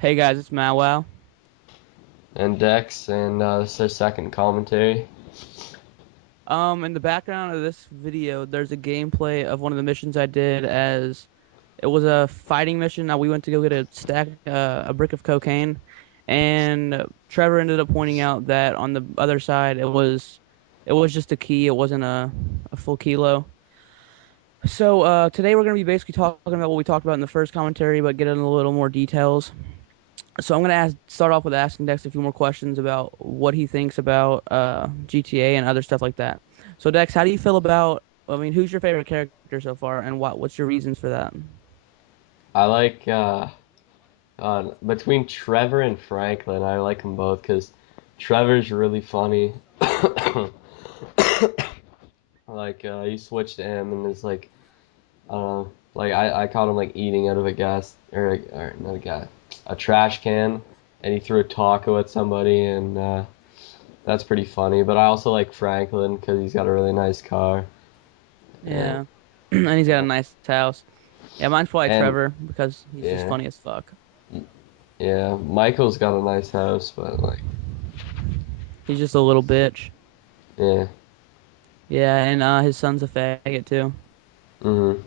Hey guys, it's Matt Wow. And Dex, and this is our second commentary. In the background of this video, there's a gameplay of one of the missions I did as it was a fighting mission. Now we went to go get a brick of cocaine, and Trevor ended up pointing out that on the other side it was just a key. It wasn't a full kilo. So today we're gonna be basically talking about what we talked about in the first commentary, but get into a little more details. So I'm gonna start off with asking Dex a few more questions about what he thinks about GTA and other stuff like that. So Dex, how do you feel about? I mean, who's your favorite character so far, and what's your reasons for that? I like between Trevor and Franklin. I like them both because Trevor's really funny. You switch to him and it's like I caught him like eating out of a gas or not a gas a trash can, and he threw a taco at somebody, and that's pretty funny. But I also like Franklin because he's got a really nice car, and Yeah, and he's got a nice house. Yeah, mine's probably and Trevor because he's just yeah. funny as fuck. Yeah, Michael's got a nice house, but like, He's just a little bitch. yeah. Yeah, and his son's a faggot too. Mhm.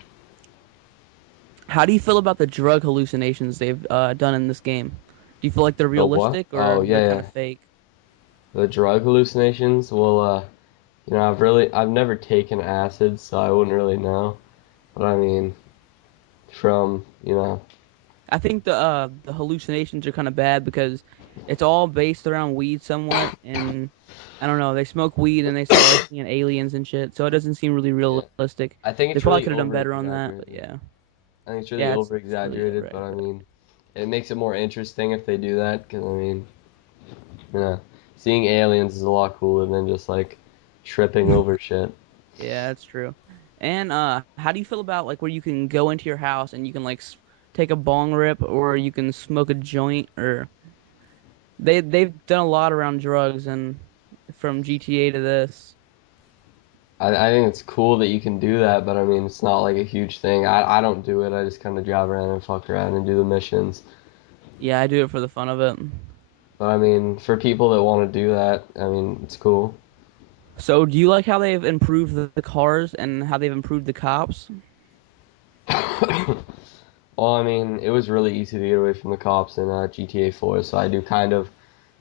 How do you feel about the drug hallucinations they've done in this game? Do you feel like they're The what? realistic Oh, or yeah, they're kind of yeah. fake? The drug hallucinations. Well, I've never taken acid, so I wouldn't really know. But I mean, from, I think the hallucinations are kind of bad because it's all based around weed somewhat, and I don't know, they smoke weed and they start like seeing aliens and shit, so it doesn't seem really yeah. realistic. I think They it's probably really could have done over better on that, but exaggerated. yeah, I think it's really yeah, over it's really exaggerated, but I overrated. mean, it makes it more interesting if they do that, because I mean, you know, seeing aliens is a lot cooler than just like tripping over shit. Yeah, that's true. And how do you feel about like where you can go into your house and you can like take a bong rip or you can smoke a joint or they've done a lot around drugs and from GTA to this. I think it's cool that you can do that, but I mean, it's not like a huge thing. I don't do it. I just kind of drive around and fuck around and do the missions. Yeah, I do it for the fun of it. But I mean, for people that want to do that, I mean, it's cool. So, do you like how they've improved the cars and how they've improved the cops? Well, I mean, it was really easy to get away from the cops in GTA 4, so I do kind of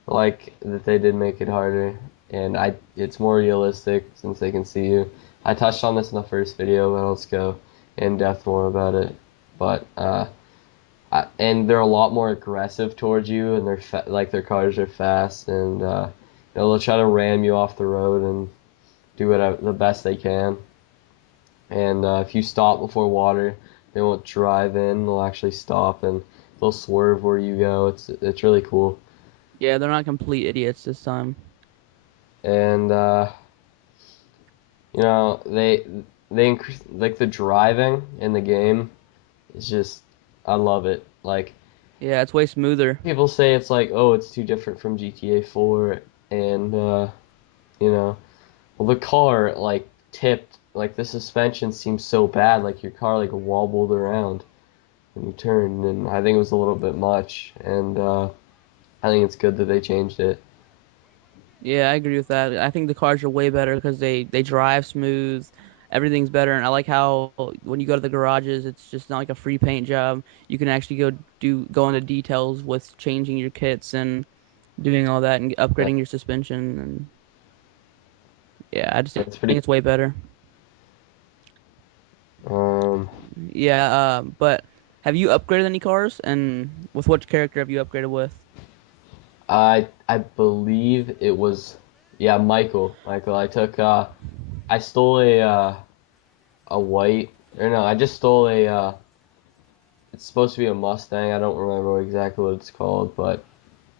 like that they did make it harder, and it's more realistic since they can see you. I touched on this in the first video, but let's go in depth more about it. But and they're a lot more aggressive towards you, and like their cars are fast, and they'll try to ram you off the road and do the best they can. And if you stop before water, they won't drive in; they'll actually stop and they'll swerve where you go. It's really cool, Yeah, they're not complete idiots this time. and they increase like the driving in the game is just I love it. Like Yeah, it's way smoother. people say it's like, oh, it's too different from GTA 4, and you know, well, the car like tipped, like the suspension seems so bad, like your car like wobbled around when you turned, and I think it was a little bit much, and I think it's good that they changed it. Yeah, I agree with that. I think the cars are way better because they drive smooth. Everything's better, and I like how when you go to the garages, it's just not like a free paint job. You can actually go into details with changing your kits and doing all that and Yeah, upgrading your suspension. And yeah, I just think it's pretty. it's way better. Um, Yeah, but have you upgraded any cars? And with what character have you upgraded with? I believe it was, yeah, Michael. Michael. I stole a white, or no, I just stole it's supposed to be a Mustang. I don't remember exactly what it's called, but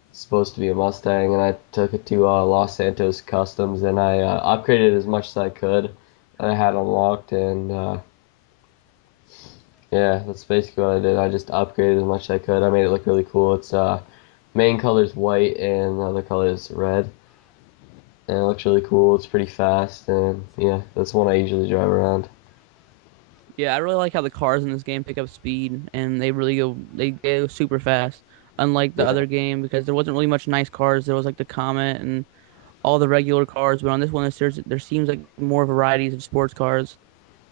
it's supposed to be a Mustang, and I took it to Los Santos Customs, and I upgraded as much as I could that I had unlocked, and yeah, that's basically what I did. I just upgraded as much as I could. I made it look really cool. It's main color's white and the other color is red, and it looks really cool. It's pretty fast, and yeah, that's the one I usually drive around. Yeah, I really like how the cars in this game pick up speed and they go super fast. unlike the Yeah. other game because there wasn't really much nice cars. There was like the Comet and all the regular cars, but on this one, there seems like more varieties of sports cars,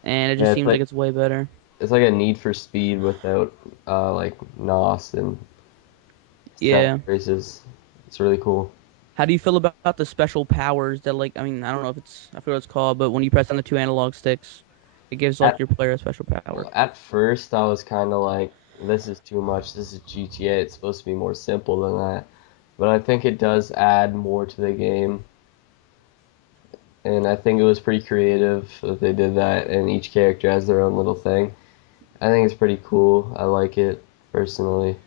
and it Yeah, just seems like it's way better. it's like a Need for Speed without like NOS and set Yeah. races. It's really cool. How do you feel about the special powers that like, I mean, I don't know if it's, I forget what it's called, but when you press on the two analog sticks, it gives like At your player a special power. at first, I was kind of like, this is too much. This is GTA. It's supposed to be more simple than that. But I think it does add more to the game, and I think it was pretty creative that they did that, and each character has their own little thing. I think it's pretty cool. I like it personally.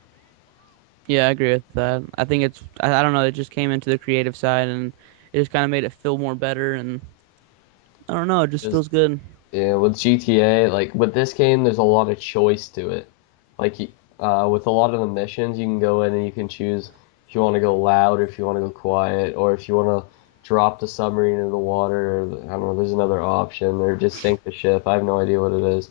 Yeah, I agree with that. I think it's, I don't know, it just came into the creative side and it just kind of made it feel more better and I don't know, it just Just feels good. yeah, with GTA, like with this game, there's a lot of choice to it. Like with a lot of the missions, you can go in and you can choose if you want to go loud or if you want to go quiet, or if you want to drop the submarine into the water. Or, I don't know. There's another option, or just sink the ship. I have no idea what it is,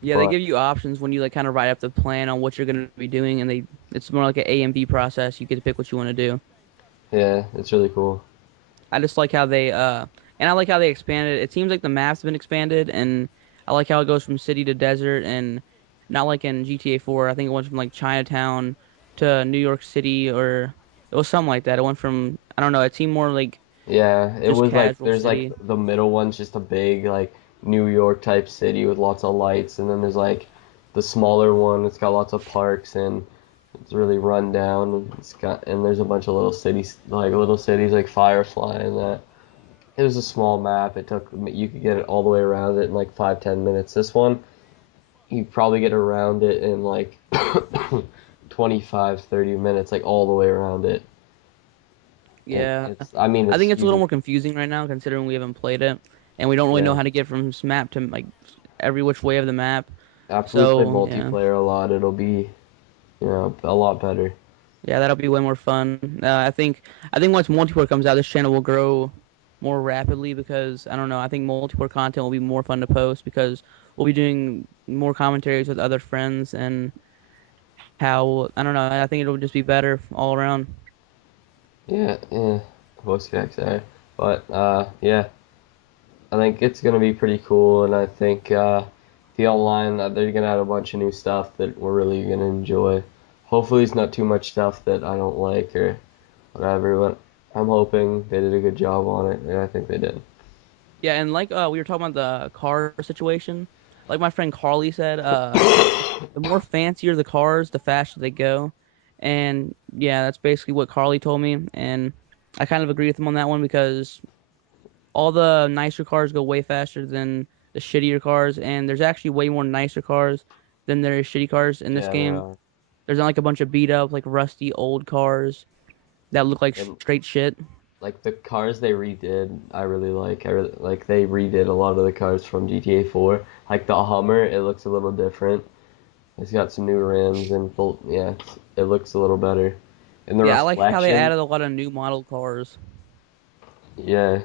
Yeah, they but give you options when you like kind of write up the plan on what you're going to be doing and it's more like an A and B process. You get to pick what you want to do. yeah, it's really cool. I just like how they and I like how they expanded. It seems like the map's been expanded and I like how it goes from city to desert and not like in GTA 4. I think it went from like Chinatown to New York City or it was something like that. It went from I don't know, it seemed more like Yeah, it just was like casual there's like city. the middle one's just a big like New York type city with lots of lights, and then there's like the smaller one. It's got lots of parks and it's really run down. And it's got and there's a bunch of little cities like Firefly and that. It was a small map. It took you could get it all the way around it in like 5-10 minutes. This one you probably get around it in like 25-30 minutes, like all the way around it. And Yeah. it's I mean I it's think it's a little huge. more confusing right now considering we haven't played it and we don't really know Yeah. how to get from this map to like every which way of the map. After we play So, yeah. multiplayer a lot, it'll be, a lot better. Yeah, that'll be way more fun. I think once multiplayer comes out, this channel will grow more rapidly because I don't know. I think multiplayer content will be more fun to post because we'll be doing more commentaries with other friends and how I don't know. I think it'll just be better all around. Yeah, yeah, voice cracks there. But yeah, I think it's gonna be pretty cool, and I think the online they're gonna add a bunch of new stuff that we're really gonna enjoy. Hopefully, it's not too much stuff that I don't like or whatever, but I'm hoping they did a good job on it, and I think they did. Yeah, and like we were talking about the car situation. Like my friend Carly said, the more fancier the cars, the faster they go. And yeah, that's basically what Carly told me, and I kind of agree with him on that one because all the nicer cars go way faster than the shittier cars, and there's actually way more nicer cars than there is shitty cars in this Yeah, there game. are. There's not like a bunch of beat up, like rusty old cars that look like And straight shit. like the cars they redid, I really like. I really like they redid a lot of the cars from GTA 4. Like the Hummer, it looks a little different. It's got some new rims and full, yeah, it looks a little better. And the Yeah, I like how they reflection, added a lot of new model cars. yeah.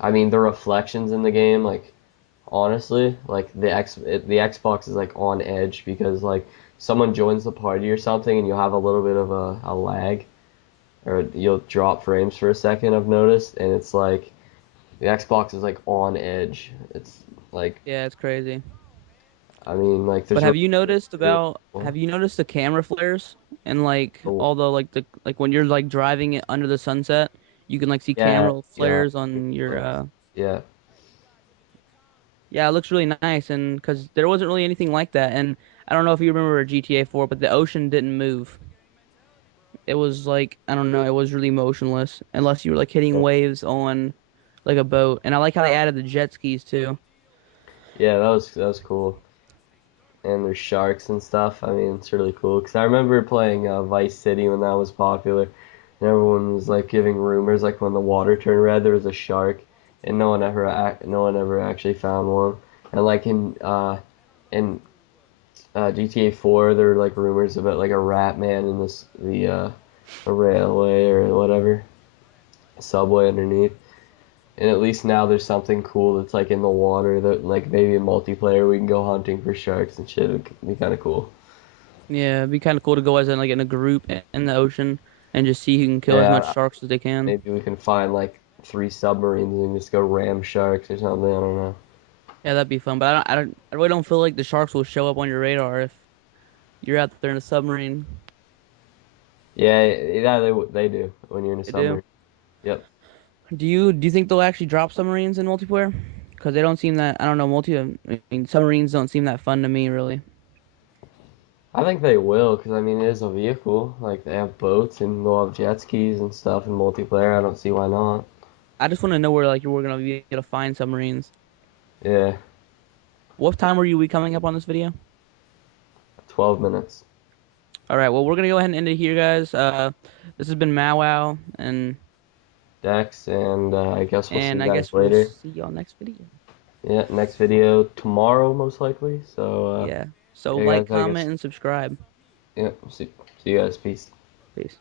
I mean the reflections in the game, like honestly, like the Xbox is like on edge because like someone joins the party or something and you'll have a little bit of a lag or you'll drop frames for a second. I've noticed, and it's like the Xbox is like on edge. It's like Yeah, it's crazy. I mean like But there's have you noticed really about have you noticed the camera flares and like cool. all the like when you're like driving it under the sunset, you can like see Yeah, camera yeah, flares on your yeah. yeah, it looks really nice and because there wasn't really anything like that. And I don't know if you remember GTA 4, but the ocean didn't move. It was like I don't know, it was really motionless unless you were like hitting waves on like a boat. And I like how they added the jet skis too. Yeah, that was cool. And there's sharks and stuff. I mean, it's really cool because I remember playing Vice City when that was popular, and everyone was like giving rumors like when the water turned red, there was a shark, and no one ever actually found one. And like in GTA 4, there were like rumors about like a rat man in the railway or whatever subway underneath. And at least now there's something cool that's like in the water that like maybe in multiplayer we can go hunting for sharks and shit. It'd be kind of cool. Yeah, it'd be kind of cool to go as in a group in the ocean and just see who can kill as much Yeah, sharks as they can. maybe we can find like 3 submarines and just go ram sharks or something. I don't know. Yeah, that'd be fun. But I really don't feel like the sharks will show up on your radar if you're out there in a submarine. Yeah, they do when you're in a They do. submarine. Yep. Do you think they'll actually drop submarines in multiplayer? Because they don't seem that. I don't know. I mean, submarines don't seem that fun to me, really. I think they will, because I mean, it is a vehicle. Like, they have boats and they'll have jet skis and stuff in multiplayer. I don't see why not. I just want to know where like you were gonna be able to find submarines. Yeah, What time were we coming up on this video? 12 minutes. All right. Well, we're gonna go ahead and end it here, guys. This has been Mawwow, Dex, and I guess we'll see you and I guys guess we'll later. see y'all next video. Yeah, next video tomorrow, most likely. So, Yeah. So okay, like, guys, I comment, guess, and subscribe. yeah, see you guys. Peace. Peace.